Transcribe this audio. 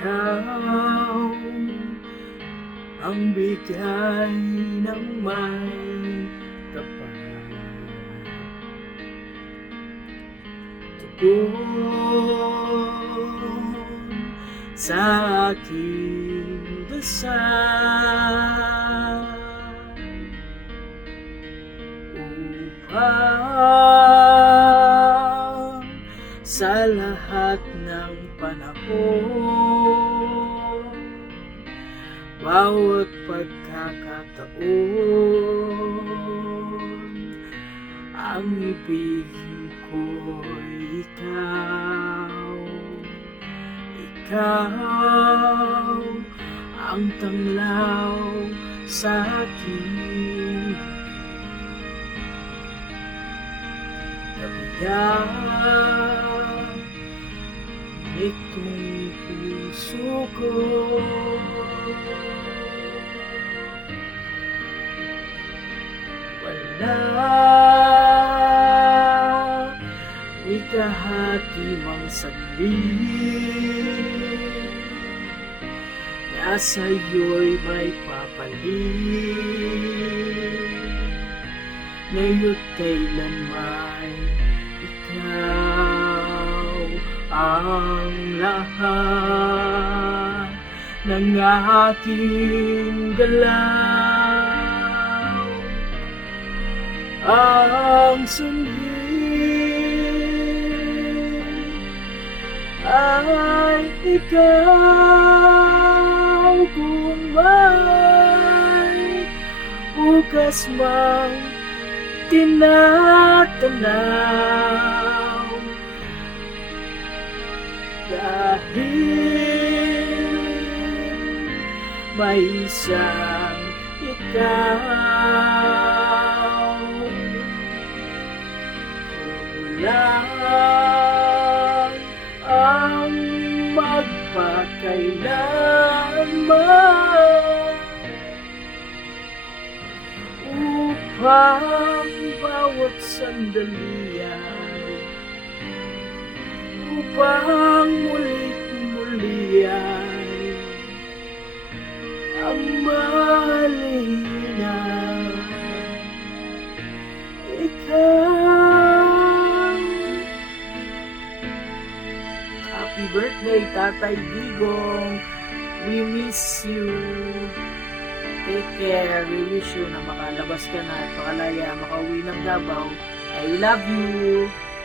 Ikaw ang bigay ng may tapat, tugon sa aking dasal, upang sa lahat ng panahon, bawat pagkakataon, ang ibigin ko'y ikaw. Ikaw ang tanglaw sa aking kabiyak nitong puso ko. Wala ikahati mang saglit na sa'yo'y may papalit, ngayon kailanman ikaw ang lahat ng aking galaw. Ang sanhi ay ikaw, kung may bukas mang tinatanaw, dahil may isang ikaw. Kulang ang magpakailanman upang bawat sandali ay upang mulit-muli ay ang mahalin na ikaw. Happy birthday, Tatay Digong! We miss you. Take care. We wish you na makalabas ka na at makalaya, makauwi ng Davao. I love you.